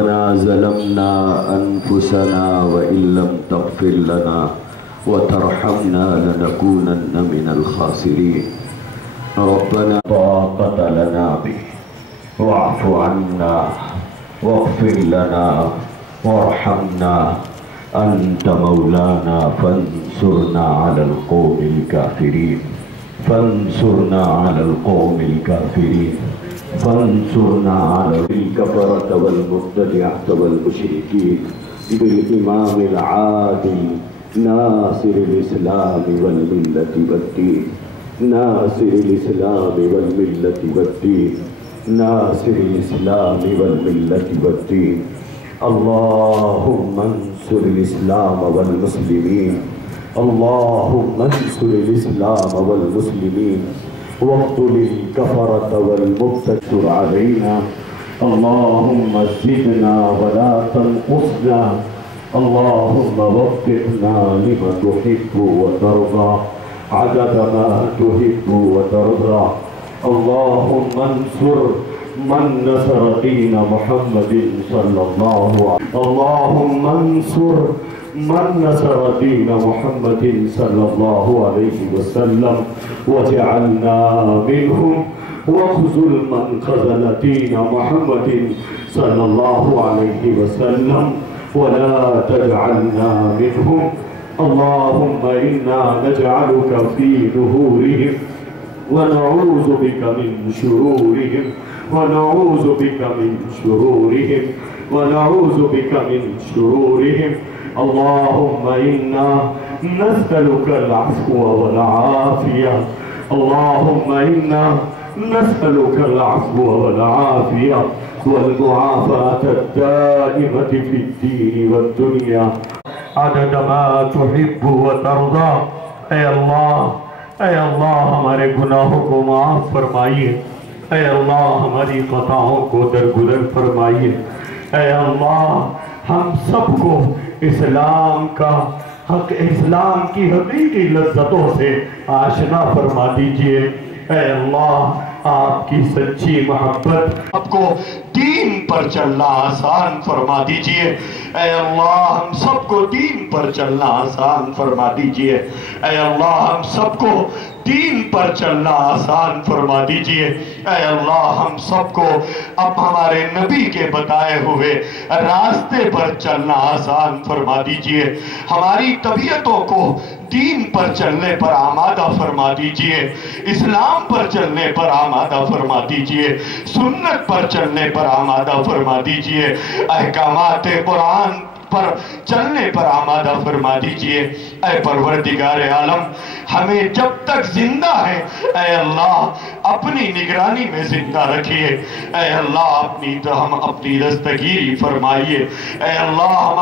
ربنا ظلمنا أنفسنا وإن لم تغفر لنا وترحمنا لنكونن من الخاسرين. ربنا طاقة لنا به واعف عنا واغفر لنا وارحمنا أنت مولانا فانصرنا على القوم الكافرين. فانصرنا على القوم الكافرين. فانصرنا على الكفرة والمبتدعة والمشركين بالإمام العادل ناصر الإسلام والملة والدين. ناصر الإسلام والملة والدين. ناصر الإسلام والملة والدين. اللهم انصر الإسلام والمسلمين. اللهم انصر الإسلام والمسلمين واقتل الكفرة والمبتدع علينا. اللهم زدنا ولا تنقصنا. اللهم وفقنا لما تحب وترضى عدد ما تحب وترضى. اللهم انصر من نصر دين محمد صلى الله عليه وسلم. اللهم انصر من نصر دين محمد صلى الله عليه وسلم وجعلنا منهم واخذل من خذل دين محمد صلى الله عليه وسلم ولا تجعلنا منهم. اللهم إنا نجعلك في نهورهم ونعوذ بك من شرورهم. ونعوذ بك من شرورهم. ونعوذ بك من شرورهم. اللهم إنا نسألك العفو والعافية. اللهم إنا نسألك العفو والعافية والمعافاة الدائمة في الدين والدنيا عدد ما تحب وترضى. اے اللہ ہمارے گناہوں کو معاف فرمائیے. اے اللہ ہماری خطاؤں کو درگزر فرمائیے. اے اللہ ہم سب کو اسلام کی حقیقی لذتوں سے آشنا فرما دیجئے. اے اللہ آپ کی سچی محبت آپ کو دین پر چلنا آسان فرما دیجئے. اے اللہ ہم سب کو دین پر چلنا آسان فرما دیجئے. اے اللہ ہم سب کو دین پر چلنا آسان فرما دیجئے. اے اللہ ہم سب کو اب ہمارے نبی کے بتائے ہوئے راستے پر چلنا آسان فرما دیجئے. ہماری طبیعتوں کو دین پر چلنے پر آمادہ فرما دیجئے. اسلام پر چلنے پر آمادہ فرما دیجئے. سنت پر چلنے پر آمادہ فرما دیجئے. احکامات قرآن پر چلنے پر آمادہ فرما دیجئے. اے پروردگار عالم ہمیں جب تک زندہ ہیں اے اللہ اپنی نگرانی میں زندہ رکھیے. اے اللہ ہم اپنی دستگیری فرمائیے. اے اللہ